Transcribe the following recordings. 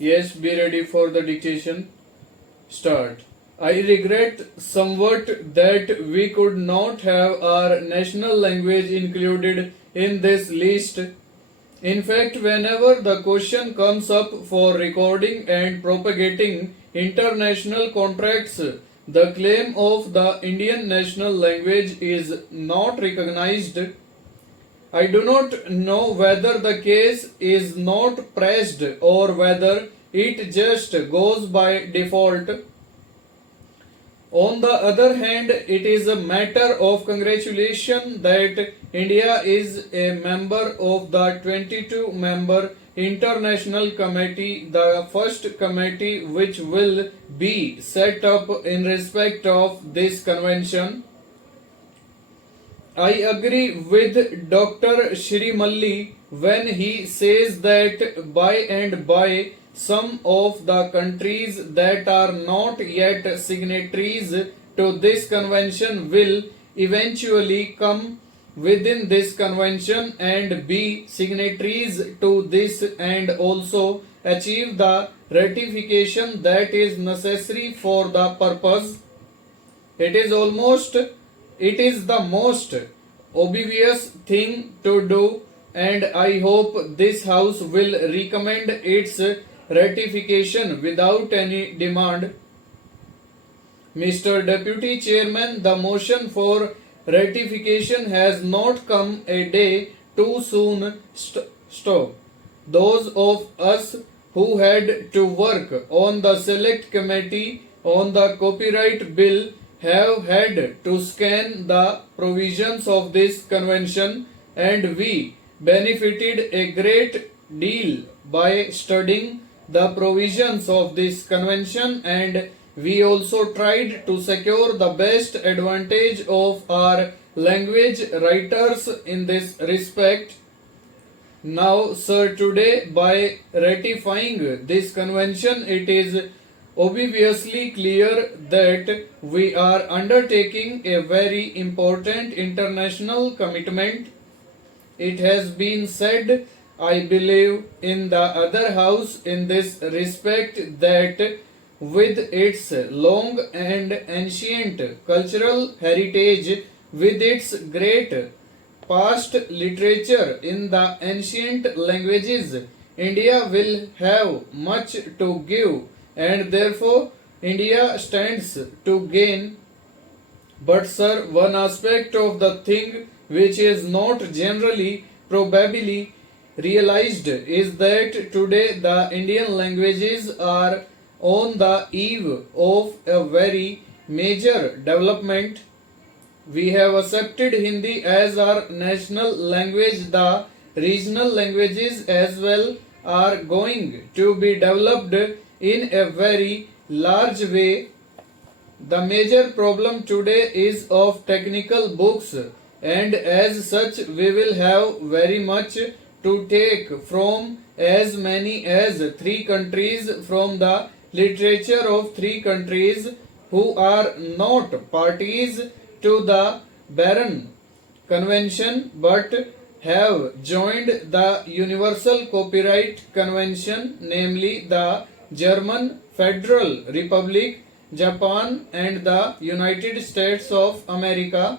Yes, be ready for the dictation. Start. I regret somewhat that we could not have our national language included in this list. In fact, whenever the question comes up for recording and propagating international contracts, the claim of the Indian national language is not recognized. I do not know whether the case is not pressed or whether it just goes by default. On the other hand, it is a matter of congratulation that India is a member of the 22-member International Committee, the first committee which will be set up in respect of this convention. I agree with Dr. Shrimalli when he says that by and by some of the countries that are not yet signatories to this convention will eventually come within this convention and be signatories to this and also achieve the ratification that is necessary for the purpose. It is the most obvious thing to do, and I hope this House will recommend its ratification without any demand. Mr. Deputy Chairman, the motion for ratification has not come a day too soon. Stop. Those of us who had to work on the select committee on the copyright bill have had to scan the provisions of this convention, and we benefited a great deal by studying the provisions of this convention, and we also tried to secure the best advantage of our language writers in this respect. Now, sir, today by ratifying this convention, it is obviously clear that we are undertaking a very important international commitment. It has been said, I believe, in the other house in this respect that with its long and ancient cultural heritage, with its great past literature in the ancient languages, India will have much to give, and therefore India stands to gain. But sir, one aspect of the thing which is not generally probably realized is that today the Indian languages are on the eve of a very major development. We have accepted Hindi as our national language. The regional languages as well are going to be developed in a very large way. The major problem today is of technical books, and as such we will have very much to take from as many as 3 countries, from the literature of 3 countries who are not parties to the Berne Convention but have joined the Universal Copyright Convention, namely the German Federal Republic, Japan, and the United States of America.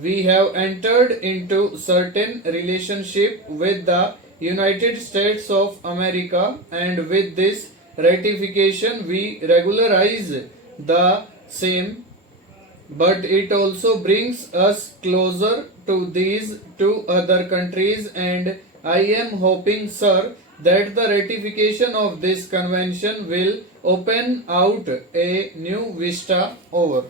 We have entered into certain relationship with the United States of America, and with this ratification we regularize the same, but it also brings us closer to these 2 other countries, and I am hoping, sir, that the ratification of this convention will open out a new vista. Over.